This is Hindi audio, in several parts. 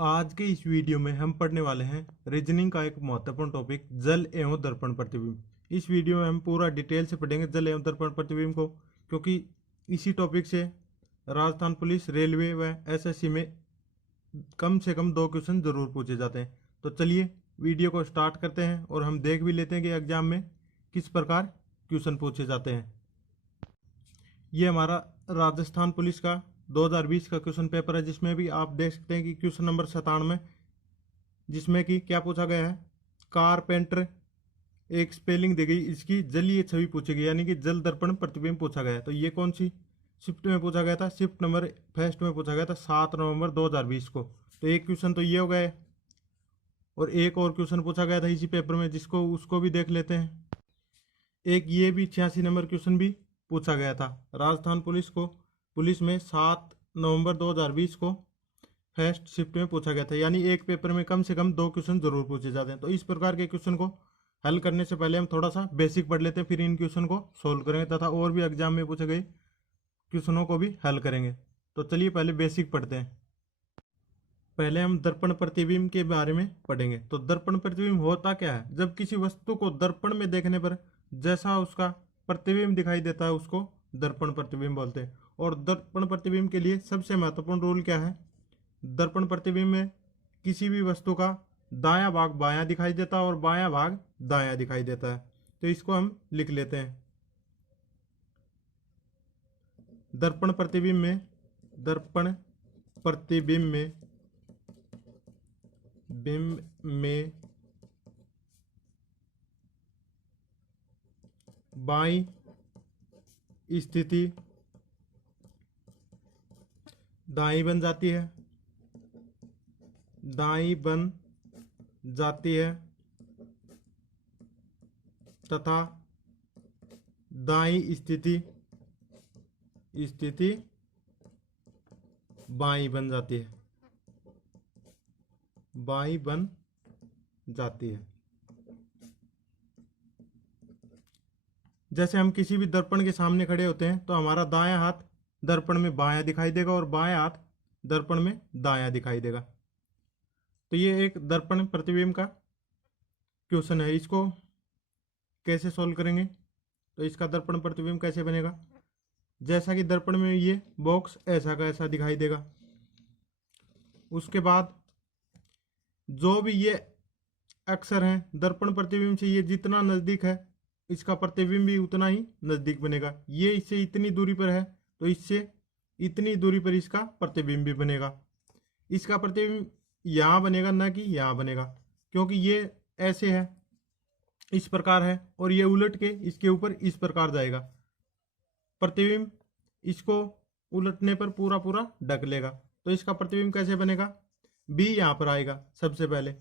आज के इस वीडियो में हम पढ़ने वाले हैं रीजनिंग का एक महत्वपूर्ण टॉपिक जल एवं दर्पण प्रतिबिंब। इस वीडियो में हम पूरा डिटेल से पढ़ेंगे जल एवं दर्पण प्रतिबिंब को, क्योंकि इसी टॉपिक से राजस्थान पुलिस, रेलवे व एसएससी में कम से कम 2 क्वेश्चन जरूर पूछे जाते हैं। तो चलिए वीडियो को स्टार्ट करते हैं और हम देख भी लेते हैं कि एग्जाम में किस प्रकार क्वेश्चन पूछे जाते हैं। ये हमारा राजस्थान पुलिस का 2020 का क्वेश्चन पेपर है, जिसमें भी आप देख सकते हैं कि क्वेश्चन नंबर 97, जिसमें कि क्या पूछा गया है, कारपेंटर एक स्पेलिंग दी गई, इसकी जलीय छवि पूछी गई, यानी कि जल दर्पण प्रतिबिंब पूछा गया है। तो ये कौन सी शिफ्ट में पूछा गया था? शिफ्ट नंबर फर्स्ट में पूछा गया था 7 नवंबर 2020 को। तो एक क्वेश्चन तो ये हो गया, और एक और क्वेश्चन पूछा गया था इसी पेपर में, जिसको उसको भी देख लेते हैं। एक ये भी 86 नंबर क्वेश्चन भी पूछा गया था। राजस्थान पुलिस में 7 नवंबर 2020 को फर्स्ट शिफ्ट में पूछा गया था, यानी एक पेपर में कम से कम 2 क्वेश्चन जरूर पूछे जाते हैं। तो इस प्रकार के क्वेश्चन को हल करने से पहले हम थोड़ा सा बेसिक पढ़ लेते हैं, फिर इन क्वेश्चन को सोल्व करेंगे तथा और भी एग्जाम में पूछे गए क्वेश्चनों को भी हल करेंगे। तो चलिए पहले बेसिक पढ़ते हैं। पहले हम दर्पण प्रतिबिंब के बारे में पढ़ेंगे। तो दर्पण प्रतिबिंब होता क्या है? जब किसी वस्तु को दर्पण में देखने पर जैसा उसका प्रतिबिंब दिखाई देता है, उसको दर्पण प्रतिबिंब बोलते हैं। और दर्पण प्रतिबिंब के लिए सबसे महत्वपूर्ण रूल क्या है? दर्पण प्रतिबिंब में किसी भी वस्तु का दायां भाग बायां दिखाई देता है और बायां भाग दायां दिखाई देता है। तो इसको हम लिख लेते हैं। दर्पण प्रतिबिंब में बाईं स्थिति दाईं बन जाती है तथा दाईं स्थिति बाईं बन जाती है। जैसे हम किसी भी दर्पण के सामने खड़े होते हैं तो हमारा दायां हाथ दर्पण में बायां दिखाई देगा और बायां हाथ दर्पण में दायां दिखाई देगा। तो ये एक दर्पण प्रतिबिंब का क्वेश्चन है। इसको कैसे सॉल्व करेंगे? तो इसका दर्पण प्रतिबिंब कैसे बनेगा? जैसा कि दर्पण में ये बॉक्स ऐसा का ऐसा दिखाई देगा। उसके बाद जो भी ये अक्षर हैं दर्पण प्रतिबिंब से, ये जितना नजदीक है इसका प्रतिबिंब भी उतना ही नजदीक बनेगा। ये इससे इतनी दूरी पर है तो इससे इतनी दूरी पर इसका प्रतिबिंब भी बनेगा। इसका प्रतिबिंब यहाँ बनेगा, ना कि यहाँ बनेगा, क्योंकि ये ऐसे है, इस प्रकार है, और ये उलट के इसके ऊपर इस प्रकार जाएगा। प्रतिबिंब इसको उलटने पर पूरा पूरा ढक लेगा। तो इसका प्रतिबिंब कैसे बनेगा? बी यहाँ पर आएगा सबसे पहले,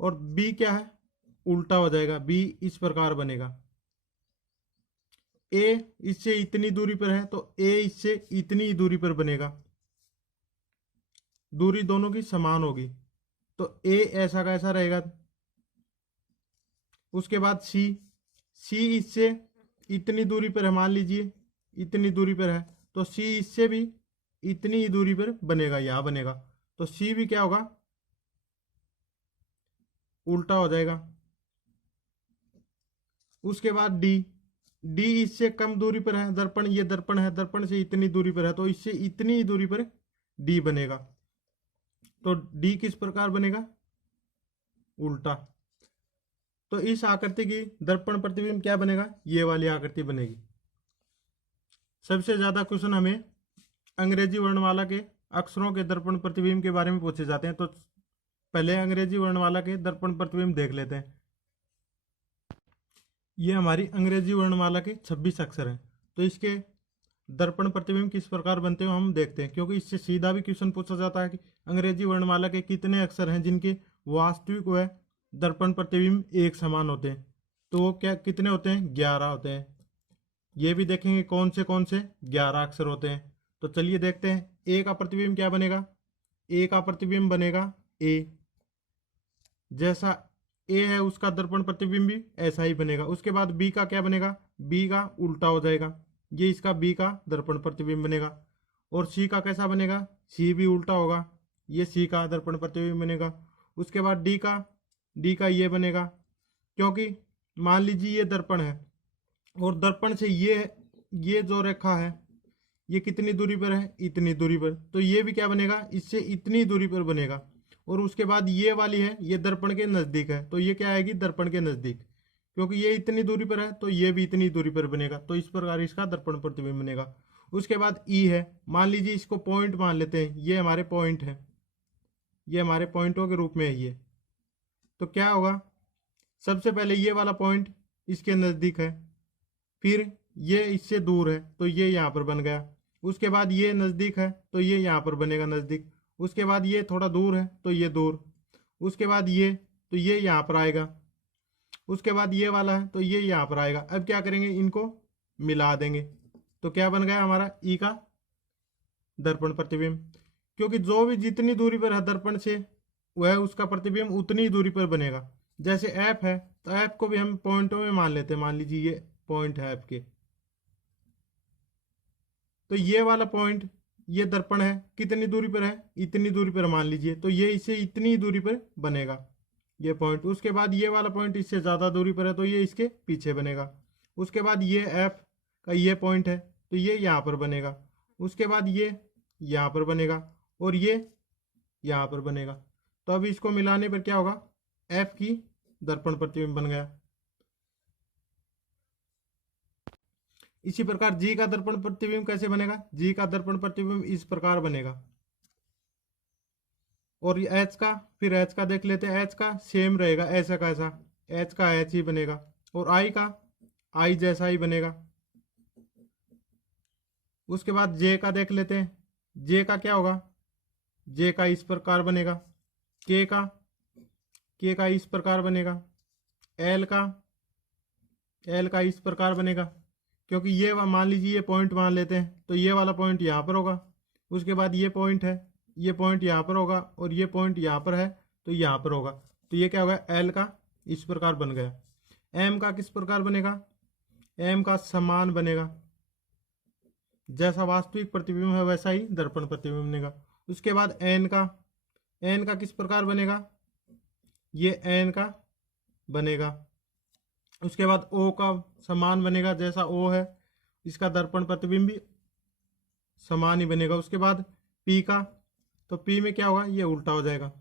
और बी क्या है? उल्टा हो जाएगा। बी इस प्रकार बनेगा। ए इससे इतनी दूरी पर है तो ए इससे इतनी दूरी पर बनेगा। दूरी दोनों की समान होगी तो ए ऐसा का ऐसा रहेगा। उसके बाद सी इससे इतनी दूरी पर है, मान लीजिए इतनी दूरी पर है, तो सी इससे भी इतनी ही दूरी पर बनेगा, यहां बनेगा। तो सी भी क्या होगा? उल्टा हो जाएगा। उसके बाद डी इससे कम दूरी पर है, दर्पण, ये दर्पण है, दर्पण से इतनी दूरी पर है, तो इससे इतनी ही दूरी पर डी बनेगा। तो डी किस प्रकार बनेगा? उल्टा। तो इस आकृति की दर्पण प्रतिबिंब क्या बनेगा? ये वाली आकृति बनेगी। सबसे ज्यादा क्वेश्चन हमें अंग्रेजी वर्णमाला के अक्षरों के दर्पण प्रतिबिंब के बारे में पूछे जाते हैं। तो पहले अंग्रेजी वर्णमाला के दर्पण प्रतिबिंब देख लेते हैं। ये हमारी अंग्रेजी वर्णमाला के 26 अक्षर हैं। तो इसके दर्पण प्रतिबिंब किस प्रकार बनते हैं हम देखते हैं, क्योंकि इससे सीधा भी क्वेश्चन पूछा जाता है कि अंग्रेजी वर्णमाला के कितने अक्षर हैं जिनके वास्तविक व दर्पण प्रतिबिंब एक समान होते हैं। तो वो क्या कितने होते हैं? 11 होते हैं। ये भी देखेंगे कौन से 11 अक्षर होते हैं। तो चलिए देखते हैं। ए का प्रतिबिंब क्या बनेगा? ए का प्रतिबिंब बनेगा ए। जैसा ए है उसका दर्पण प्रतिबिंब भी ऐसा ही बनेगा। उसके बाद बी का क्या बनेगा? बी का उल्टा हो जाएगा, ये इसका बी का दर्पण प्रतिबिंब बनेगा। और सी का कैसा बनेगा? सी भी उल्टा होगा। ये सी का दर्पण प्रतिबिंब बनेगा। उसके बाद डी का ये बनेगा, क्योंकि मान लीजिए ये दर्पण है और दर्पण से ये जो रेखा है ये कितनी दूरी पर है, इतनी दूरी पर, तो ये भी क्या बनेगा, इससे इतनी दूरी पर बनेगा। और उसके बाद ये वाली है, ये दर्पण के नजदीक है, तो ये क्या आएगी, दर्पण के नजदीक, क्योंकि ये इतनी दूरी पर है तो ये भी इतनी दूरी पर बनेगा। तो इस प्रकार इसका दर्पण प्रतिबिंब बनेगा। उसके बाद ई है, मान लीजिए इसको पॉइंट मान लेते हैं, ये हमारे पॉइंट है, ये हमारे पॉइंटों के रूप में है ये। तो क्या होगा, सबसे पहले ये वाला पॉइंट इसके नजदीक है, फिर ये इससे दूर है तो ये यहाँ पर बन गया। उसके बाद ये नजदीक है तो ये यहाँ पर बनेगा नजदीक। उसके बाद ये थोड़ा दूर है तो ये दूर। उसके बाद ये, तो ये यहाँ पर आएगा। उसके बाद ये वाला है तो ये यहाँ पर आएगा। अब क्या करेंगे, इनको मिला देंगे, तो क्या बन गया हमारा, ई का दर्पण प्रतिबिंब। क्योंकि जो भी जितनी दूरी पर है दर्पण से, वह उसका प्रतिबिंब उतनी ही दूरी पर बनेगा। जैसे एफ है तो एफ को भी हम पॉइंटों में मान लेते हैं, मान लीजिए ये पॉइंट है एफ के, तो ये वाला पॉइंट, ये दर्पण है, कितनी दूरी पर है, इतनी दूरी पर मान लीजिए, तो ये इससे इतनी दूरी पर बनेगा ये पॉइंट। उसके बाद ये वाला पॉइंट इससे ज्यादा दूरी पर है तो ये इसके पीछे बनेगा। उसके बाद ये एफ का ये पॉइंट है तो ये यहाँ पर बनेगा। उसके बाद ये यहाँ पर बनेगा और ये यहाँ पर बनेगा। तो अब इसको मिलाने पर क्या होगा, एफ की दर्पण प्रतिबिंब बन गया। इसी प्रकार जी का दर्पण प्रतिबिंब कैसे बनेगा, जी का दर्पण प्रतिबिंब इस प्रकार बनेगा। और एच का, फिर एच का देख लेते हैं, एच का सेम रहेगा ऐसा का ऐसा, एच का एच ही बनेगा। और आई का आई जैसा ही बनेगा। उसके बाद जे का देख लेते हैं, जे का क्या होगा, जे का इस प्रकार बनेगा। के का इस प्रकार बनेगा। एल का इस प्रकार बनेगा, क्योंकि ये मान लीजिए ये पॉइंट मान लेते हैं तो ये वाला पॉइंट यहाँ पर होगा। उसके बाद ये पॉइंट है, ये पॉइंट यहाँ पर होगा और ये पॉइंट यहाँ पर है तो यहाँ पर होगा। तो ये क्या होगा, एल का इस प्रकार बन गया। एम का किस प्रकार बनेगा, एम का समान बनेगा, जैसा वास्तविक प्रतिबिंब है वैसा ही दर्पण प्रतिबिंब बनेगा। उसके बाद एन का किस प्रकार बनेगा, ये एन का बनेगा। उसके बाद ओ का समान बनेगा, जैसा ओ है इसका दर्पण प्रतिबिंब भी समान ही बनेगा। उसके बाद पी का, तो पी में क्या होगा, ये उल्टा हो जाएगा।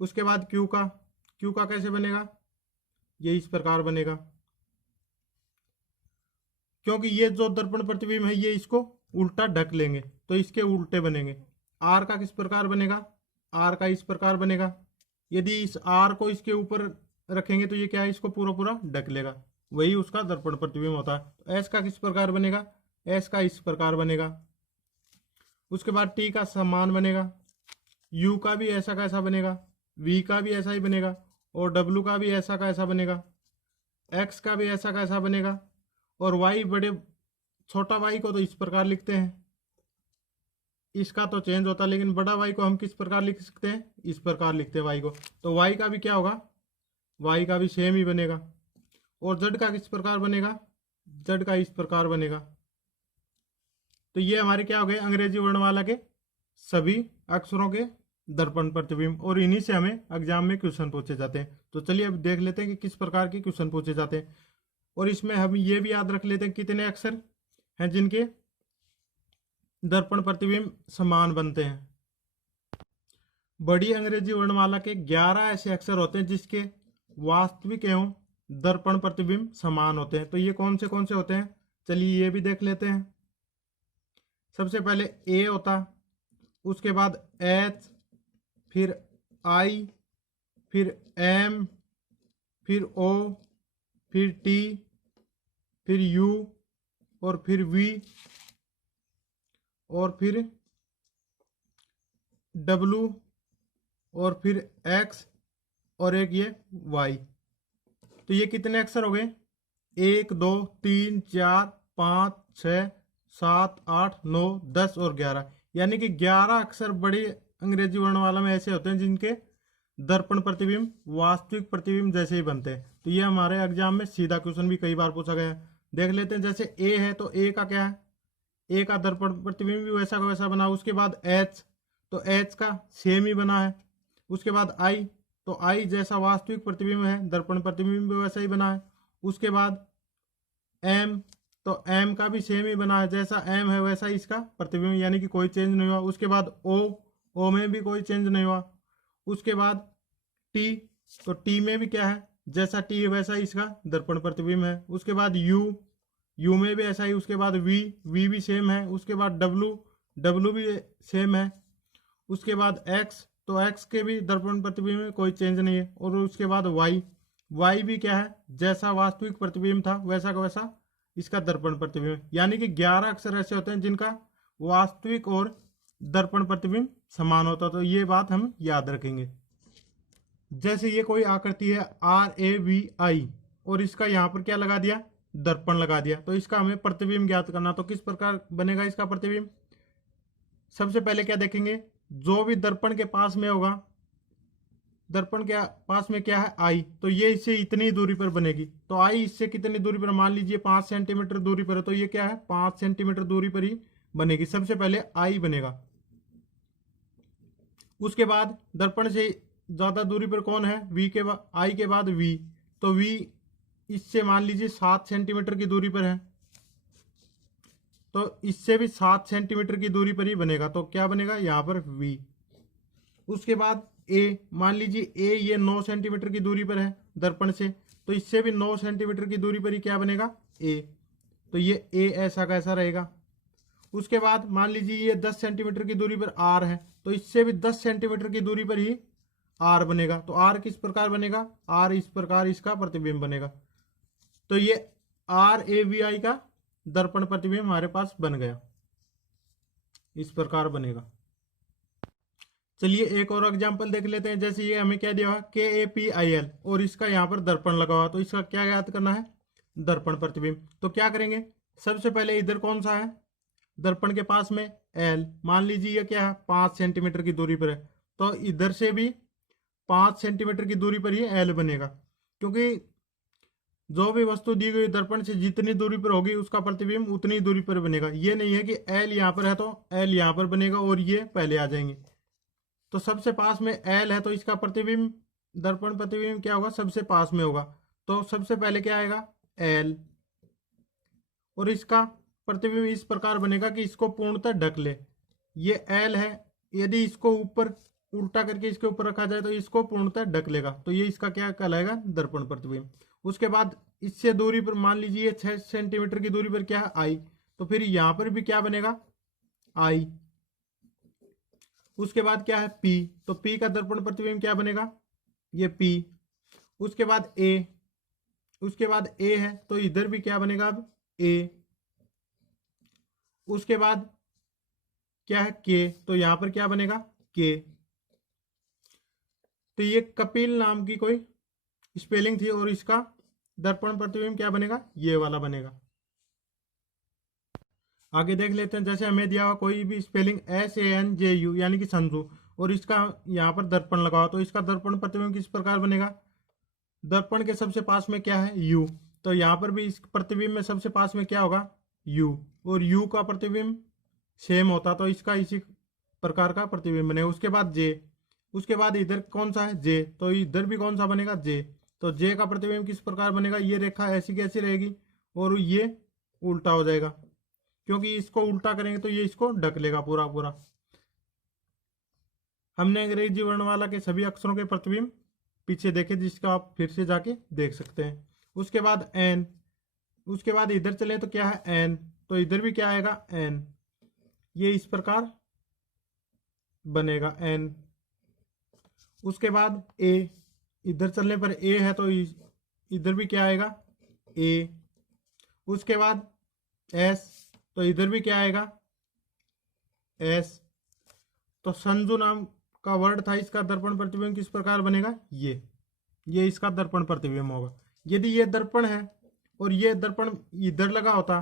उसके बाद क्यू का कैसे बनेगा, ये इस प्रकार बनेगा, क्योंकि ये जो दर्पण प्रतिबिंब है ये इसको उल्टा ढक लेंगे तो इसके उल्टे बनेंगे। आर का किस प्रकार बनेगा, आर का इस प्रकार बनेगा। यदि इस आर को इसके ऊपर रखेंगे तो ये क्या है, इसको पूरा पूरा ढक लेगा, वही उसका दर्पण प्रतिबिंब होता है। तो एस का किस प्रकार बनेगा, एस का इस प्रकार बनेगा। उसके बाद टी का समान बनेगा। यू का भी ऐसा का ऐसा बनेगा, वी का भी ऐसा ही बनेगा और डब्ल्यू का भी ऐसा का ऐसा बनेगा। एक्स का भी ऐसा का ऐसा बनेगा। और वाई, बड़े छोटा वाई को तो इस प्रकार लिखते हैं, इसका तो चेंज होता है, लेकिन बड़ा वाई को हम किस प्रकार लिख सकते हैं, इस प्रकार लिखते हैं वाई को। तो वाई का भी क्या होगा, वाई का भी सेम ही बनेगा। और जेड का किस प्रकार बनेगा, जेड का इस प्रकार बनेगा। तो ये हमारे क्या हो गए, अंग्रेजी वर्णमाला के सभी अक्षरों के दर्पण प्रतिबिंब, और इन्हीं से हमें एग्जाम में क्वेश्चन पूछे जाते हैं। तो चलिए अब देख लेते हैं कि किस प्रकार के क्वेश्चन पूछे जाते हैं। और इसमें हम ये भी याद रख लेते हैं कितने अक्षर हैं जिनके दर्पण प्रतिबिंब समान बनते हैं। बड़ी अंग्रेजी वर्णमाला के 11 ऐसे अक्षर होते हैं जिसके वास्तविक एवं दर्पण प्रतिबिंब समान होते हैं। तो ये कौन से होते हैं, चलिए ये भी देख लेते हैं। सबसे पहले ए होता, उसके बाद एच, फिर आई, फिर एम, फिर ओ, फिर टी, फिर यू, और फिर वी, और फिर डब्लू, और फिर एक्स, और एक ये वाई। तो ये कितने अक्षर हो गए, 1 2 3 4 5 6 7 8 9 10 और 11, यानी कि 11 अक्षर बड़ी अंग्रेजी वर्णमाला में ऐसे होते हैं जिनके दर्पण प्रतिबिंब वास्तविक प्रतिबिंब जैसे ही बनते हैं। तो ये हमारे एग्जाम में सीधा क्वेश्चन भी कई बार पूछा गया है। देख लेते हैं, जैसे ए है तो ए का क्या है, ए का दर्पण प्रतिबिंब भी वैसा का वैसा बना। उसके बाद एच, तो एच का सेम ही बना है। उसके बाद आई, तो आई जैसा वास्तविक प्रतिबिंब है दर्पण प्रतिबिंब वैसा ही बना है। उसके बाद एम, तो एम का भी सेम ही बना है, जैसा एम है वैसा ही इसका प्रतिबिंब, यानी कि कोई चेंज नहीं हुआ। उसके बाद ओ में भी कोई चेंज नहीं हुआ। उसके बाद टी, तो टी में भी क्या है, जैसा टी है वैसा ही इसका दर्पण प्रतिबिंब है। उसके बाद यू में भी ऐसा ही। उसके बाद वी भी सेम है। उसके बाद डब्लू भी सेम है। उसके बाद एक्स, तो एक्स के भी दर्पण प्रतिबिंब में कोई चेंज नहीं है। और उसके बाद वाई भी क्या है, जैसा वास्तविक प्रतिबिंब था वैसा का वैसा इसका दर्पण प्रतिबिंब, यानी कि 11 अक्षर ऐसे होते हैं जिनका वास्तविक और दर्पण प्रतिबिंब समान होता है। तो ये बात हम याद रखेंगे। जैसे ये कोई आकृति है RAVI और इसका यहाँ पर क्या लगा दिया, दर्पण लगा दिया, तो इसका हमें प्रतिबिंब ज्ञात करना। तो किस प्रकार बनेगा इसका प्रतिबिंब? सबसे पहले क्या देखेंगे, जो भी दर्पण के पास में होगा, दर्पण के पास में क्या है आई, तो ये इससे इतनी दूरी पर बनेगी। तो आई इससे कितनी दूरी पर, मान लीजिए 5 सेंटीमीटर दूरी पर है, तो ये क्या है 5 सेंटीमीटर दूरी पर ही बनेगी। सबसे पहले आई बनेगा। उसके बाद दर्पण से ज्यादा दूरी पर कौन है, आई के बाद वी, तो वी इससे मान लीजिए 7 सेंटीमीटर की दूरी पर है, तो इससे भी 7 सेंटीमीटर की दूरी पर ही बनेगा। तो क्या बनेगा यहाँ पर वी। उसके बाद ए, मान लीजिए ए ये 9 सेंटीमीटर की दूरी पर है दर्पण से, तो इससे भी 9 सेंटीमीटर की दूरी पर ही क्या बनेगा ए, तो ये ए ऐसा कैसा रहेगा। उसके बाद मान लीजिए ये 10 सेंटीमीटर की दूरी पर आर है, तो इससे भी 10 सेंटीमीटर की दूरी पर ही आर बनेगा। तो आर किस प्रकार बनेगा, आर इस प्रकार इसका प्रतिबिंब बनेगा। तो ये RAVI का दर्पण प्रतिबिंब हमारे पास बन गया, इस प्रकार बनेगा। चलिए एक और एग्जांपल देख लेते हैं। जैसे ये हमें क्या दिया हुआ KAPIL और इसका यहाँ पर दर्पण लगा हुआ, तो इसका क्या याद करना है, दर्पण प्रतिबिंब। तो क्या करेंगे, सबसे पहले इधर कौन सा है, दर्पण के पास में L, मान लीजिए ये क्या है 5 सेंटीमीटर की दूरी पर है, तो इधर से भी 5 सेंटीमीटर की दूरी पर ही L बनेगा, क्योंकि जो भी वस्तु दी गई दर्पण से जितनी दूरी पर होगी उसका प्रतिबिंब उतनी दूरी पर बनेगा। ये नहीं है कि L यहाँ पर है तो L यहाँ पर बनेगा और ये पहले आ जाएंगे। तो सबसे पास में L है, तो इसका प्रतिबिंब दर्पण प्रतिबिंब क्या होगा, सबसे पास में होगा। तो सबसे पहले क्या आएगा L, और इसका प्रतिबिंब इस प्रकार बनेगा कि इसको पूर्णतः ढक ले। ये L है, यदि इसको ऊपर उल्टा करके इसके ऊपर रखा जाए तो इसको पूर्णतः ढक लेगा, तो ये इसका क्या कहलाएगा, दर्पण प्रतिबिंब। उसके बाद इससे दूरी पर मान लीजिए 6 सेंटीमीटर की दूरी पर क्या है आई, तो फिर यहाँ पर भी क्या बनेगा आई। उसके बाद क्या है P, तो P का दर्पण प्रतिबिंब क्या बनेगा, ये P। उसके बाद A, उसके बाद A है, तो इधर भी क्या बनेगा अब A। उसके बाद क्या है K, तो यहां पर क्या बनेगा K। तो ये कपिल नाम की कोई स्पेलिंग थी और इसका दर्पण प्रतिबिंब क्या बनेगा, ये वाला बनेगा। आगे देख लेते हैं। जैसे हमें दिया हुआ कोई भी स्पेलिंग SANJU यानी कि संजू, और इसका यहाँ पर दर्पण लगा हुआ, तो इसका दर्पण प्रतिबिंब किस प्रकार बनेगा, दर्पण के सबसे पास में क्या है U, तो यहाँ पर भी इस प्रतिबिंब में सबसे पास में क्या होगा U, और U का प्रतिबिंब सेम होता, तो इसका इसी प्रकार का प्रतिबिंब बनेगा। उसके बाद J, उसके बाद इधर कौन सा है J, तो इधर भी कौन सा बनेगा J, तो J का प्रतिबिंब किस प्रकार बनेगा, ये रेखा ऐसी कैसी रहेगी और ये उल्टा हो जाएगा, क्योंकि इसको उल्टा करेंगे तो ये इसको ढक लेगा पूरा पूरा। हमने अंग्रेजी वर्णमाला के सभी अक्षरों के प्रतिबिंब पीछे देखे, जिसका आप फिर से जाके देख सकते हैं। उसके बाद N, उसके बाद इधर चले तो क्या है N, तो इधर भी क्या आएगा N, ये इस प्रकार बनेगा N। उसके बाद A, इधर चलने पर A है तो इधर भी क्या आएगा A। उसके बाद S, तो इधर भी क्या आएगा S। तो संजू नाम का वर्ड था, इसका दर्पण प्रतिबिंब किस प्रकार बनेगा, ये इसका दर्पण प्रतिबिंब होगा। यदि ये दर्पण है और ये दर्पण इधर लगा होता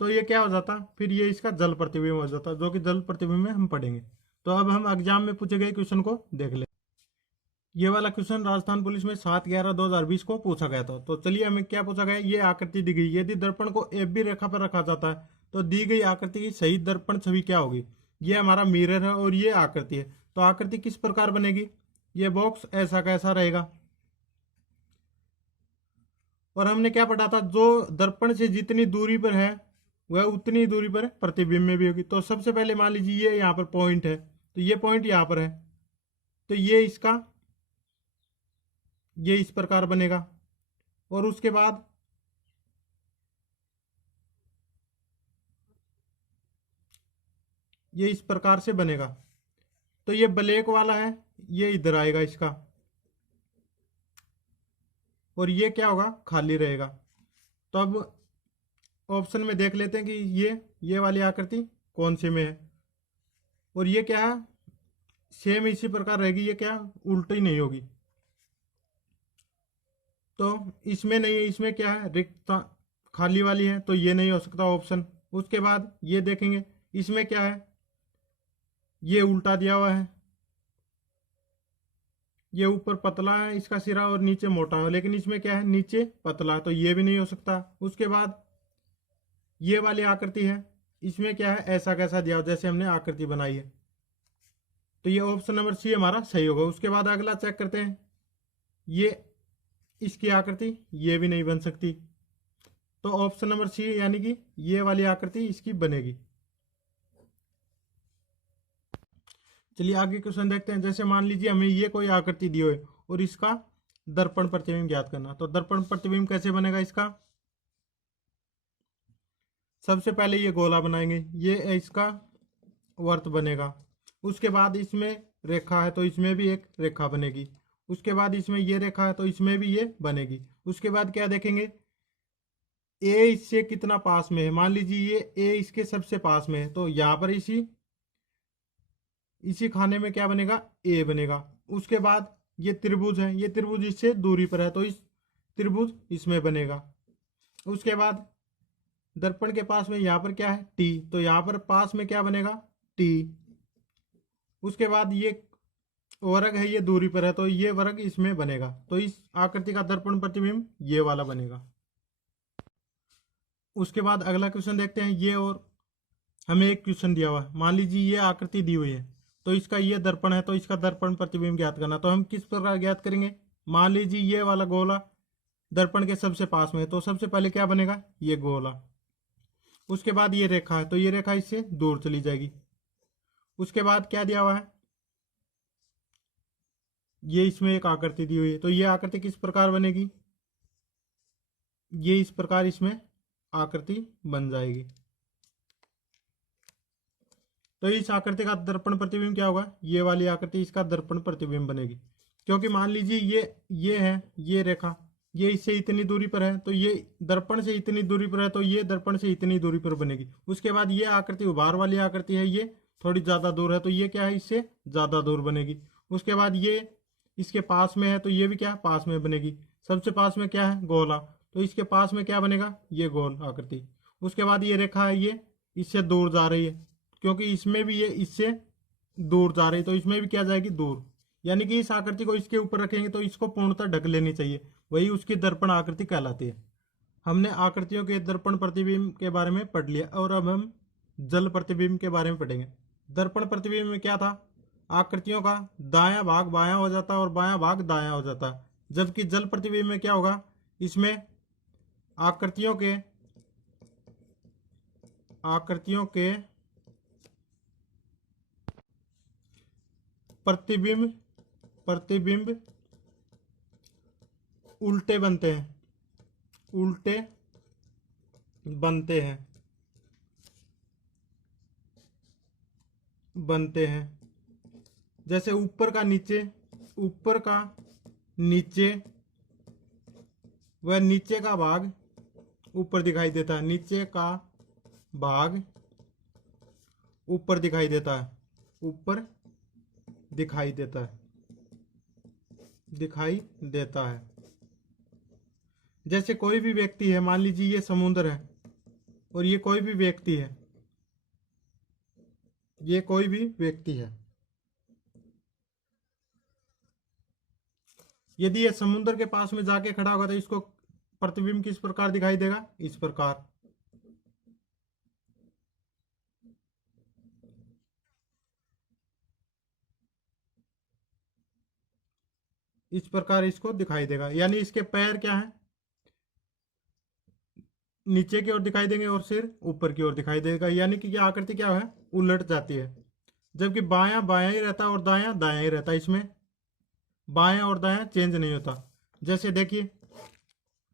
तो ये क्या हो जाता, फिर ये इसका जल प्रतिबिंब हो जाता, जो कि जल प्रतिबिंब में हम पढ़ेंगे। तो अब हम एग्जाम में पूछे गए क्वेश्चन को देख ले। ये वाला क्वेश्चन राजस्थान पुलिस में 7/11/2020 को पूछा गया था। तो चलिए हमें क्या पूछा गया, ये आकृति दी गई, यदि दर्पण को AB रेखा पर रखा जाता है तो दी गई आकृति की सही दर्पण छवि क्या होगी। ये हमारा मिरर है और ये आकृति है। तो आकृति किस प्रकार बनेगी, ये बॉक्स ऐसा कैसा रहेगा। और हमने क्या पढ़ा था, जो दर्पण से जितनी दूरी पर है वह उतनी दूरी पर प्रतिबिंब में भी होगी। तो सबसे पहले मान लीजिए ये यहाँ पर पॉइंट है, तो ये पॉइंट यहाँ पर है, तो ये इसका ये इस प्रकार बनेगा। और उसके बाद ये इस प्रकार से बनेगा। तो ये ब्लैक वाला है, ये इधर आएगा इसका, और ये क्या होगा, खाली रहेगा। तो अब ऑप्शन में देख लेते हैं कि ये वाली आकृति कौन से में है। और ये क्या है, सेम इसी प्रकार रहेगी, ये क्या उल्टी नहीं होगी। तो इसमें नहीं है, इसमें क्या है, रिक्त खाली वाली है, तो ये नहीं हो सकता ऑप्शन। उसके बाद ये देखेंगे, इसमें क्या है, ये उल्टा दिया हुआ है, ये ऊपर पतला है इसका सिरा और नीचे मोटा है, लेकिन इसमें क्या है, नीचे पतला, तो ये भी नहीं हो सकता। उसके बाद ये वाली आकृति है, इसमें क्या है, ऐसा कैसा दिया हो जैसे हमने आकृति बनाई है, तो ये ऑप्शन नंबर सी हमारा सही होगा। उसके बाद अगला चेक करते हैं, ये इसकी आकृति ये भी नहीं बन सकती, तो ऑप्शन नंबर सी यानी कि ये वाली आकृति इसकी बनेगी। चलिए आगे क्वेश्चन देखते हैं। जैसे मान लीजिए हमें ये कोई आकृति दी हुई और इसका दर्पण प्रतिबिंब ज्ञात करना, तो दर्पण प्रतिबिंब कैसे बनेगा इसका। सबसे पहले ये गोला बनाएंगे, ये इसका वर्त बनेगा। उसके बाद इसमें रेखा है तो इसमें भी एक रेखा बनेगी। उसके बाद इसमें ये रेखा है तो इसमें भी ये बनेगी। उसके बाद क्या देखेंगे, ए इससे कितना पास में है, मान लीजिए ये ए इसके सबसे पास में है, तो यहाँ पर इसी खाने में क्या बनेगा, ए बनेगा। उसके बाद ये त्रिभुज है, ये त्रिभुज इससे दूरी पर है, तो इस त्रिभुज इसमें बनेगा। उसके बाद दर्पण के पास में यहाँ पर क्या है, टी, तो यहाँ पर पास में क्या बनेगा, टी। उसके बाद ये वर्ग है, ये दूरी पर है, तो ये वर्ग इसमें बनेगा। तो इस आकृति का दर्पण प्रतिबिंब ये वाला बनेगा। उसके बाद अगला क्वेश्चन देखते हैं। ये और हमें एक क्वेश्चन दिया हुआ है, मान लीजिए ये आकृति दी हुई है, तो इसका ये दर्पण है, तो इसका दर्पण प्रतिबिंब ज्ञात करना। तो हम किस प्रकार ज्ञात करेंगे, मान लीजिए ये वाला गोला दर्पण के सबसे पास में है, तो सबसे पहले क्या बनेगा, ये गोला। उसके बाद ये रेखा है, तो ये रेखा इससे दूर चली जाएगी। उसके बाद क्या दिया हुआ है, ये इसमें एक आकृति दी हुई है, तो ये आकृति किस प्रकार बनेगी, ये इस प्रकार इसमें आकृति बन जाएगी। तो इस आकृति का दर्पण प्रतिबिंब क्या होगा, ये वाली आकृति इसका दर्पण प्रतिबिंब बनेगी। क्योंकि मान लीजिए ये है, ये रेखा ये इससे इतनी दूरी पर है, तो ये दर्पण से इतनी दूरी पर है, तो ये दर्पण से इतनी दूरी पर बनेगी। उसके बाद ये आकृति उभार वाली आकृति है, ये थोड़ी ज्यादा दूर है, तो ये क्या है, इससे ज्यादा दूर बनेगी। उसके बाद ये इसके पास में है, तो ये भी क्या पास में बनेगी। सबसे पास में क्या है, गोला, तो इसके पास में क्या बनेगा, ये गोल आकृति। उसके बाद ये रेखा है, ये इससे दूर जा रही है, क्योंकि इसमें भी ये इससे दूर जा रही है, तो इसमें भी क्या जाएगी, दूर। यानी कि इस आकृति को इसके ऊपर रखेंगे तो इसको पूर्णतः ढक लेनी चाहिए, वही उसकी दर्पण आकृति कहलाती है। हमने आकृतियों के दर्पण प्रतिबिंब के बारे में पढ़ लिया, और अब हम जल प्रतिबिंब के बारे में पढ़ेंगे। दर्पण प्रतिबिंब में क्या था, आकृतियों का दायां भाग बायां हो जाता है और बायां भाग दायां हो जाता है। जबकि जल प्रतिबिंब में क्या होगा, इसमें आकृतियों के प्रतिबिंब उल्टे बनते हैं, जैसे ऊपर का नीचे वह नीचे का भाग ऊपर दिखाई देता है, नीचे का भाग ऊपर दिखाई देता है। जैसे कोई भी व्यक्ति है, मान लीजिए ये समुद्र है और ये कोई भी व्यक्ति है, यदि ये समुद्र के पास में जाके खड़ा होगा तो इसको प्रतिबिंब किस प्रकार दिखाई देगा, इस प्रकार। इस प्रकार इसको दिखाई देगा, यानी इसके पैर क्या है, नीचे की ओर दिखाई देंगे और सिर ऊपर की ओर दिखाई देगा, यानी कि यह आकृति क्या है, उलट जाती है। जबकि बायां बायां ही रहता है और दायां दायां ही रहता है, इसमें बायां और दायां चेंज नहीं होता। जैसे देखिए,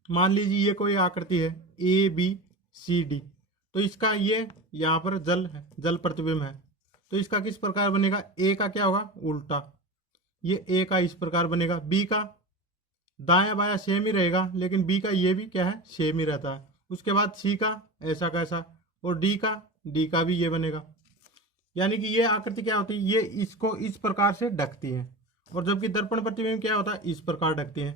मान लीजिए ये कोई आकृति है ABCD, तो इसका ये यहाँ पर जल है, जल प्रतिबिंब है, तो इसका किस प्रकार बनेगा, A का क्या होगा, उल्टा, ये A का इस प्रकार बनेगा, B का दायां बायां सेम ही रहेगा, लेकिन B का ये भी क्या है, सेम ही रहता है। उसके बाद C का ऐसा कैसा, और D का भी ये बनेगा, यानी कि ये आकृति क्या होती है, ये इसको इस प्रकार से ढकती है, और जबकि दर्पण प्रतिबिंब क्या होता है, इस प्रकार ढकती है।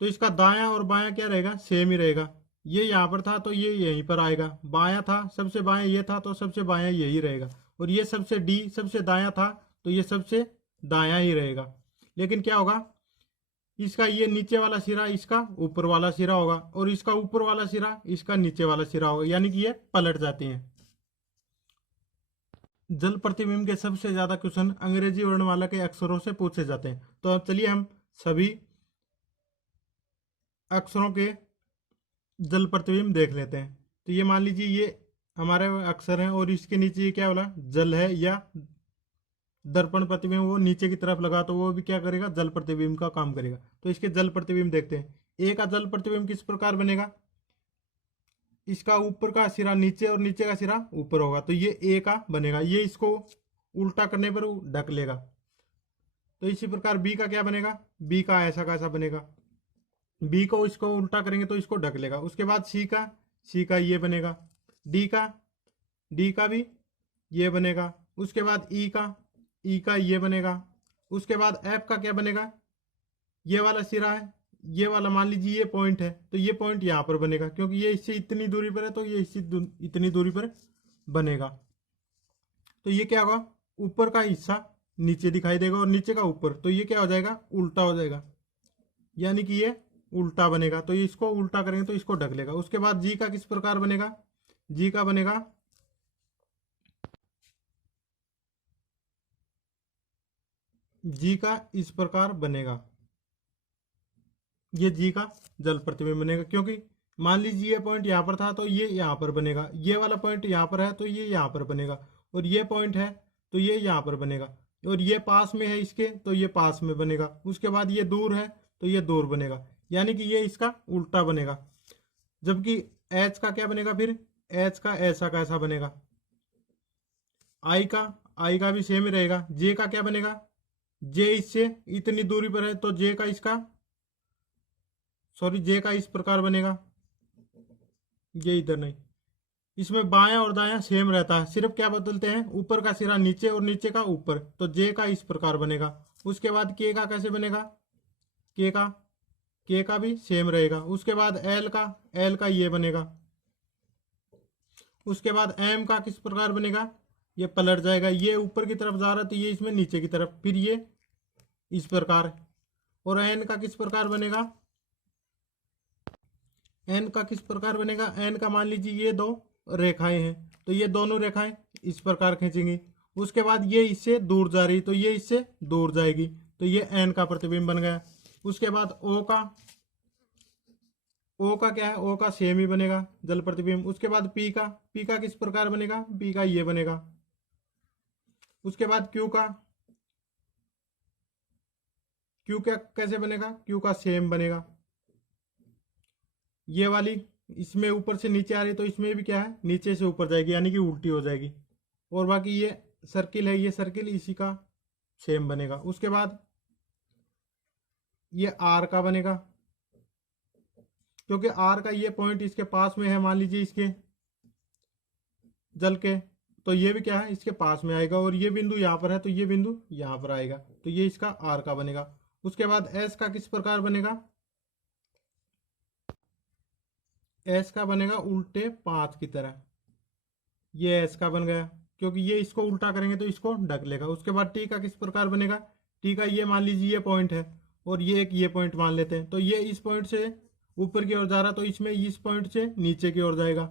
तो इसका दायां और बायां क्या रहेगा, सेम ही रहेगा। ये यहाँ पर था तो ये यहीं पर आएगा, बायां था सबसे बायां ये था तो सबसे बायां यही रहेगा, और ये सबसे D सबसे दायां था तो ये सबसे दायां ही रहेगा। लेकिन क्या होगा, इसका ये नीचे वाला सिरा इसका ऊपर वाला सिरा होगा, और इसका ऊपर वाला सिरा इसका नीचे वाला सिरा होगा, यानी कि ये पलट जाती हैं। जल प्रतिबिंब के सबसे ज्यादा क्वेश्चन अंग्रेजी वर्णमाला के अक्षरों से पूछे जाते हैं। तो अब चलिए हम सभी अक्षरों के जल प्रतिबिंब देख लेते हैं। तो ये मान लीजिए ये हमारे अक्षर हैं, और इसके नीचे ये क्या बोला, जल है, या दर्पण प्रतिबिंब वो नीचे की तरफ लगा तो वो भी क्या करेगा, जल प्रतिबिंब का काम करेगा। तो इसके जल प्रतिबिंब देखते हैं। ए का जल प्रतिबिंब किस प्रकार बनेगा, इसका ऊपर का सिरा नीचे और नीचे का सिरा ऊपर होगा, तो ये ए का बनेगा, ये इसको उल्टा करने पर ढक लेगा। तो इसी प्रकार बी का क्या बनेगा, बी का ऐसा बनेगा, बी को इसको उल्टा करेंगे तो इसको ढक लेगा। उसके बाद सी का ये बनेगा, डी का भी ये बनेगा। उसके बाद ई का ये बनेगा। उसके बाद एफ का क्या बनेगा, ये वाला सिरा है, ये वाला मान लीजिए ये पॉइंट है, तो ये पॉइंट यहाँ पर बनेगा, क्योंकि ये इससे इतनी दूरी पर है तो ये इससे इतनी दूरी पर बनेगा। तो ये क्या होगा, ऊपर का हिस्सा नीचे दिखाई देगा और नीचे का ऊपर, तो ये क्या हो जाएगा, उल्टा हो जाएगा, यानी कि ये उल्टा बनेगा। तो इसको उल्टा करेंगे तो इसको ढक लेगा। उसके बाद जी का किस प्रकार बनेगा, जी का बनेगा जी का इस प्रकार बनेगा, ये जी का जल प्रतिबिंब बनेगा, क्योंकि मान लीजिए ये पॉइंट यहाँ पर था तो ये यहाँ पर बनेगा, ये वाला पॉइंट यहाँ पर है तो ये यहाँ पर बनेगा, और ये पॉइंट है तो ये यहाँ पर बनेगा, और ये पास में है इसके तो ये पास में बनेगा। उसके बाद ये दूर है तो ये दूर बनेगा, यानी कि ये इसका उल्टा बनेगा। जबकि एच का क्या बनेगा, फिर एच का ऐसा बनेगा। आई का भी सेम ही रहेगा। जे का क्या बनेगा, जे इससे इतनी दूरी पर है तो जे का इस प्रकार बनेगा, ये इधर नहीं। इसमें बायां और दायां सेम रहता है, सिर्फ क्या बदलते हैं, ऊपर का सिरा नीचे और नीचे का ऊपर, तो जे का इस प्रकार बनेगा। उसके बाद के का कैसे बनेगा, के का भी सेम रहेगा। उसके बाद एल का ये बनेगा। उसके बाद एम का किस प्रकार बनेगा, ये पलट जाएगा, ये ऊपर की तरफ जा रहा है तो ये इसमें नीचे की तरफ, फिर ये इस प्रकार। और एन का किस प्रकार बनेगा, एन का किस प्रकार बनेगा, एन का मान लीजिए ये दो रेखाएं हैं तो ये दोनों रेखाएं इस प्रकार खींचेंगी। उसके बाद ये इससे दूर जा रही तो ये इससे दूर जाएगी, तो ये एन का प्रतिबिंब बन गया। उसके बाद ओ का क्या है, ओ का सेम ही बनेगा जल प्रतिबिंब। उसके बाद पी का किस प्रकार बनेगा, पी का ये बनेगा। उसके बाद क्यू का कैसे बनेगा, क्यू का सेम बनेगा। ये वाली इसमें ऊपर से नीचे आ रही तो इसमें भी क्या है, नीचे से ऊपर जाएगी, यानी कि उल्टी हो जाएगी। और बाकी ये सर्किल है, ये सर्किल इसी का सेम बनेगा। उसके बाद ये आर का बनेगा, क्योंकि आर का ये पॉइंट इसके पास में है, मान लीजिए इसके जल के, तो ये भी क्या है, इसके पास में आएगा। और ये बिंदु यहाँ पर है तो ये बिंदु यहाँ पर आएगा, तो ये इसका आर का बनेगा। उसके बाद एस का किस प्रकार बनेगा, एस का बनेगा उल्टे 5 की तरह, ये एस का बन गया, क्योंकि ये इसको उल्टा करेंगे तो इसको ढक लेगा। उसके बाद टी का किस प्रकार बनेगा, टी का ये मान लीजिए ये पॉइंट है और ये एक ये पॉइंट मान लेते हैं, तो ये इस पॉइंट से ऊपर की ओर जा रहा तो इसमें इस पॉइंट से नीचे की ओर जाएगा,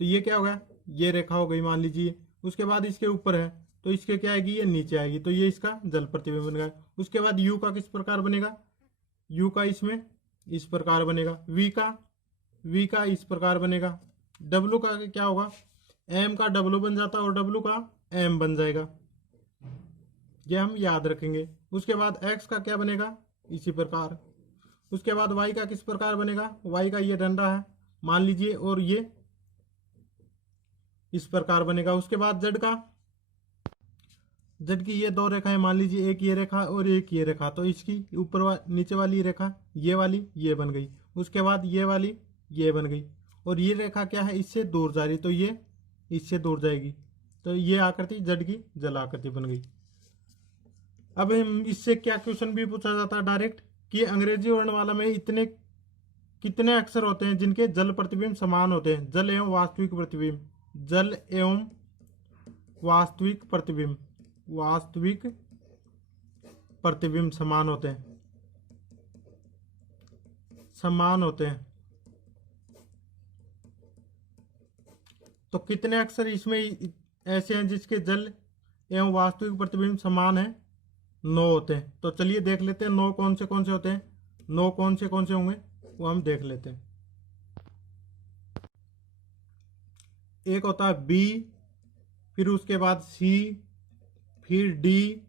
तो ये क्या होगा, ये रेखा हो गई मान लीजिए। उसके बाद इसके ऊपर है तो इसके क्या आएगी, ये नीचे आएगी, तो ये इसका जल प्रतिबिंब बन गया। उसके बाद यू का किस प्रकार बनेगा, यू का इसमें इस प्रकार बनेगा, वी का इस प्रकार बनेगा, डब्लू का क्या होगा, एम का डब्लू बन जाता है और डब्लू का एम बन जाएगा, ये हम याद रखेंगे। उसके बाद एक्स का क्या बनेगा, इसी प्रकार। उसके बाद वाई का किस प्रकार बनेगा, वाई का ये डंडा है मान लीजिए और ये इस प्रकार बनेगा। उसके बाद जेड की ये दो रेखाएं मान लीजिए, एक ये रेखा और एक ये रेखा, तो इसकी नीचे वाली रेखा ये वाली ये बन गई। उसके बाद ये वाली ये बन गई और ये रेखा क्या है, इससे दूर जा रही, तो ये इससे दूर जाएगी, तो ये आकृति जेड की जल आकृति बन गई। अब इससे क्या क्वेश्चन भी पूछा जाता है डायरेक्ट कि अंग्रेजी वर्णमाला में कितने अक्षर होते हैं जिनके जल प्रतिबिंब समान होते हैं, जल एवं वास्तविक प्रतिबिंब, जल एवं वास्तविक प्रतिबिंब समान होते हैं। तो कितने अक्षर इसमें ऐसे हैं जिसके जल एवं वास्तविक प्रतिबिंब समान है, 9 होते हैं। तो चलिए देख लेते हैं 9 कौन से होते हैं, 9 कौन से होंगे वो हम देख लेते हैं। एक होता है बी, फिर उसके बाद सी, फिर डी,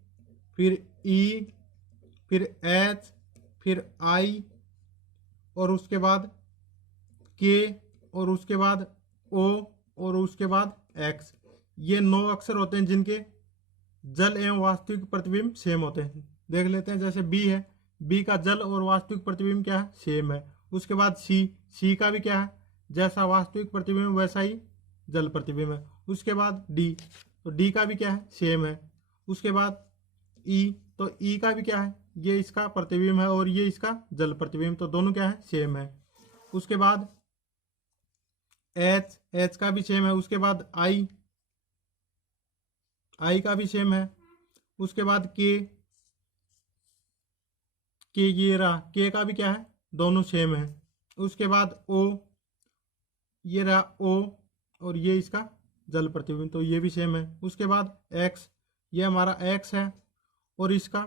फिर ई, फिर एच, फिर आई, और उसके बाद के, और उसके बाद ओ, और उसके बाद एक्स। ये 9 अक्षर होते हैं जिनके जल एवं वास्तविक प्रतिबिंब सेम होते हैं। देख लेते हैं, जैसे बी है, बी का जल और वास्तविक प्रतिबिंब क्या है, सेम है। उसके बाद सी का भी क्या है, जैसा वास्तविक प्रतिबिंब वैसा ही जल प्रतिबिंब है। उसके बाद डी, तो डी का भी क्या है, सेम है। उसके बाद ई, तो ई का भी क्या है, ये इसका प्रतिबिंब है और ये इसका जल प्रतिबिंब, तो दोनों क्या है, सेम है। उसके बाद एच का भी सेम है। उसके बाद आई का भी सेम है। उसके बाद के ये रहा, के का भी क्या है, दोनों सेम है। उसके बाद ओ, ये रहा ओ, और ये इसका जल प्रतिबिंब, तो ये भी सेम है। उसके बाद एक्स, ये हमारा एक्स है और इसका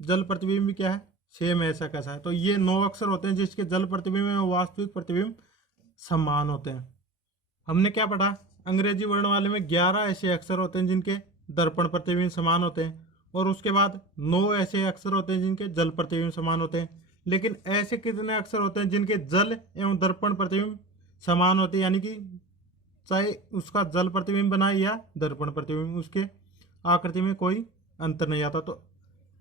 जल प्रतिबिंब भी क्या है, सेम है। ऐसा कैसा है, तो ये 9 अक्षर होते हैं जिसके जल प्रतिबिंब और वास्तविक प्रतिबिंब समान होते हैं। हमने क्या पढ़ा, अंग्रेजी वर्णमाला में 11 ऐसे अक्षर होते हैं जिनके दर्पण प्रतिबिंब समान होते हैं, और उसके बाद 9 ऐसे अक्षर होते हैं जिनके जल प्रतिबिंब समान होते हैं। लेकिन ऐसे कितने अक्षर होते हैं जिनके जल एवं दर्पण प्रतिबिंब समान होते हैं, यानी कि चाहे उसका जल प्रतिबिंब बनाए या दर्पण प्रतिबिंब, उसके आकृति में कोई अंतर नहीं आता। तो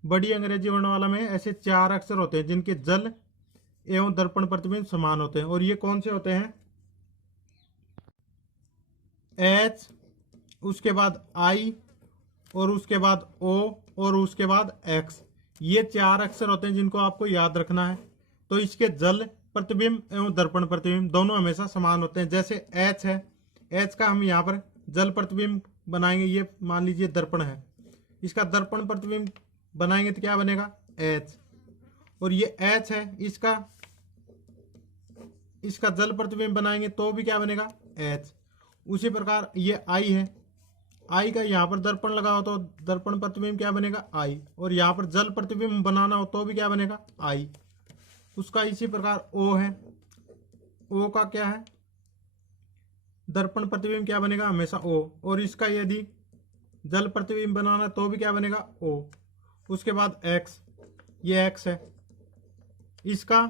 बड़ी अंग्रेजी वर्णमाला में ऐसे 4 अक्षर होते हैं जिनके जल एवं दर्पण प्रतिबिंब समान होते हैं, और ये कौन से होते हैं, एच, उसके बाद आई, और उसके बाद ओ, और उसके बाद एक्स। ये 4 अक्षर होते हैं जिनको आपको याद रखना है। तो इसके जल प्रतिबिंब एवं दर्पण प्रतिबिंब दोनों हमेशा समान होते हैं। जैसे एच है, एच का हम यहाँ पर जल प्रतिबिंब बनाएंगे, ये मान लीजिए दर्पण है, इसका दर्पण प्रतिबिंब बनाएंगे तो क्या बनेगा, एच। और ये एच है, इसका जल प्रतिबिंब बनाएंगे तो भी क्या बनेगा, एच। उसी प्रकार ये आई है, आई का यहाँ पर दर्पण लगा हो तो दर्पण प्रतिबिंब क्या बनेगा, आई, और यहाँ पर जल प्रतिबिंब बनाना हो तो भी क्या बनेगा, आई। उसका इसी प्रकार ओ है, ओ का क्या है, दर्पण प्रतिबिंब क्या बनेगा, हमेशा ओ, और इसका यदि जल प्रतिबिंब बनाना तो भी क्या बनेगा, ओ। उसके बाद एक्स, ये एक्स है, इसका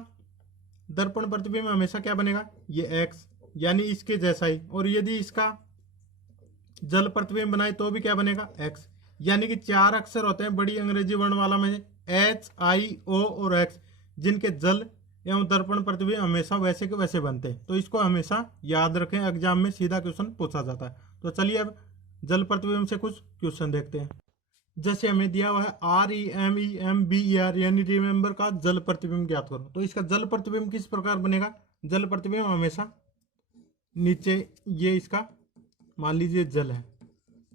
दर्पण प्रतिबिंब हमेशा क्या बनेगा, ये एक्स, यानी इसके जैसा ही। और यदि इसका जल प्रतिबिंब बनाए तो भी क्या बनेगा, एक्स। यानी कि 4 अक्षर होते हैं बड़ी अंग्रेजी वर्णमाला में, एच, आई, ओ और एक्स, जिनके जल एवं दर्पण प्रतिबिंब हमेशा वैसे के वैसे बनते हैं। तो इसको हमेशा याद रखें, एग्जाम में सीधा क्वेश्चन पूछा जाता है। तो चलिए अब जल प्रतिबिंब से कुछ क्वेश्चन देखते हैं। जैसे हमें दिया हुआ है REMEMBER, यानी रिमेंबर का जल प्रतिबिंब ज्ञात करो। तो इसका जल प्रतिबिंब किस प्रकार बनेगा, जल प्रतिबिंब हमेशा नीचे, ये इसका मान लीजिए जल है,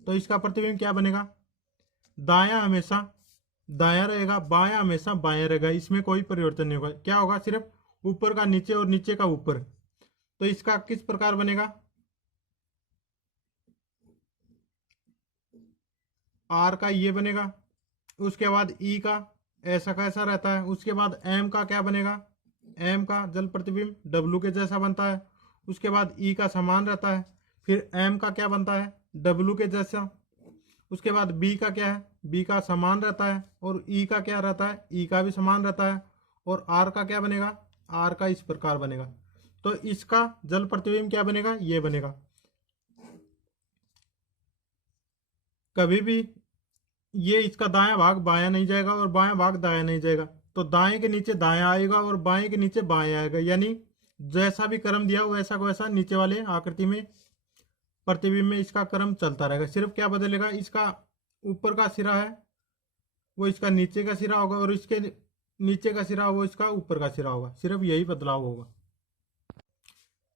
तो इसका प्रतिबिंब क्या बनेगा, दायां हमेशा दायां रहेगा, बायां हमेशा बायां रहेगा, इसमें कोई परिवर्तन नहीं होगा। क्या होगा, सिर्फ ऊपर का नीचे और नीचे का ऊपर। तो इसका किस प्रकार बनेगा, आर का ये बनेगा, उसके बाद ई का ऐसा कैसा रहता है, उसके बाद एम का क्या बनेगा, एम का जल प्रतिबिंब डब्लू के जैसा बनता है, उसके बाद ई का समान रहता है, फिर एम का क्या बनता है, डब्लू के जैसा, उसके बाद बी का क्या है, बी का समान रहता है, और ई का क्या रहता है, ई का भी समान रहता है, और आर का क्या बनेगा, आर का इस प्रकार बनेगा। तो इसका जल प्रतिबिंब क्या बनेगा, ये बनेगा। कभी भी ये इसका दायां भाग बायां नहीं जाएगा और बायां भाग दायां नहीं जाएगा, तो दाएं के नीचे दायां आएगा और बाएं के नीचे बाएं आएगा, यानी जैसा भी क्रम दिया वैसा को वैसा नीचे वाले आकृति में प्रतिबिंब में इसका क्रम चलता रहेगा। सिर्फ क्या बदलेगा, इसका ऊपर का सिरा है वो इसका नीचे का सिरा होगा, और इसके नीचे का सिरा वो इसका ऊपर का सिरा होगा, सिर्फ यही बदलाव होगा।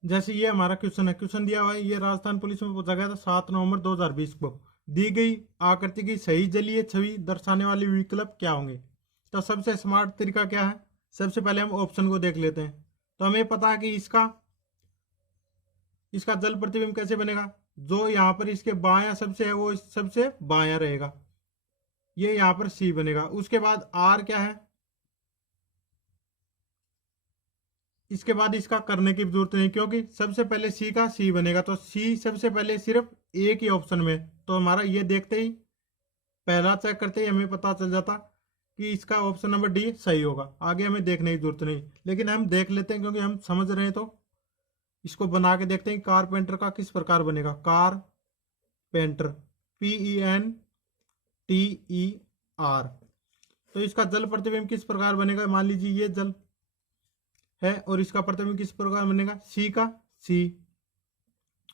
जैसे ये हमारा क्वेश्चन है, क्वेश्चन दिया हुआ है, ये राजस्थान पुलिस में पूछा गया था 7 नवंबर 2020 को। दी गई आकृति की सही जलीय छवि दर्शाने वाले विकल्प क्या होंगे। तो सबसे स्मार्ट तरीका क्या है, सबसे पहले हम ऑप्शन को देख लेते हैं। तो हमें पता है कि इसका जल प्रतिबिंब कैसे बनेगा, जो यहाँ पर इसके बायां सबसे है वो सबसे बायां रहेगा, ये यहाँ पर सी बनेगा। उसके बाद आर क्या है, इसके बाद इसका करने की जरूरत नहीं, क्योंकि सबसे पहले सी का सी बनेगा, तो सी सबसे पहले सिर्फ एक ही ऑप्शन में, तो हमारा ये देखते ही पहला चेक करते ही हमें पता चल जाता कि इसका ऑप्शन नंबर डी सही होगा। आगे हमें देखने की जरूरत नहीं, लेकिन हम देख लेते हैं क्योंकि हम समझ रहे हैं, तो इसको बना के देखते हैं कारपेंटर का किस प्रकार बनेगा। कारपेंटर PENTER, तो इसका जल प्रतिबिंब किस प्रकार बनेगा, मान लीजिए ये जल है और इसका प्रतिबिंब किस प्रकार बनेगा, सी का सी,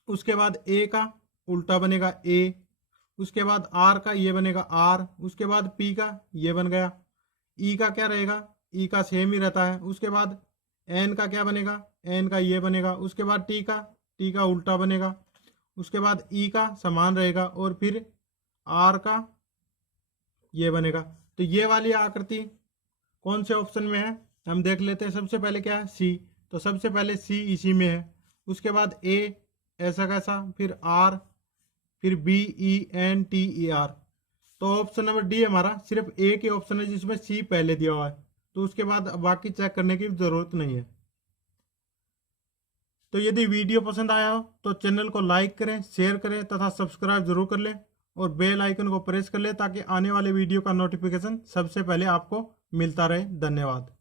उसके बाद ए का उल्टा बनेगा ए, उसके बाद आर का ये बनेगा आर, उसके बाद पी का ये बन गया, ई का क्या रहेगा, ई का सेम ही रहता है, उसके बाद एन का क्या बनेगा, एन का ये बनेगा, उसके बाद टी का उल्टा बनेगा, उसके बाद ई का समान रहेगा, और फिर आर का ये बनेगा। तो ये वाली आकृति कौन से ऑप्शन में है हम देख लेते हैं। सबसे पहले क्या है, सी, तो सबसे पहले सी इसी में है, उसके बाद ए ऐसा कैसा, फिर आर, फिर BENTER। तो ऑप्शन नंबर डी हमारा सिर्फ एक ही ऑप्शन है जिसमें सी पहले दिया हुआ है, तो उसके बाद बाकी चेक करने की जरूरत नहीं है। तो यदि वीडियो पसंद आया हो तो चैनल को लाइक करें, शेयर करें तथा सब्सक्राइब जरूर कर लें, और बेल आइकन को प्रेस कर लें ताकि आने वाले वीडियो का नोटिफिकेशन सबसे पहले आपको मिलता रहे। धन्यवाद।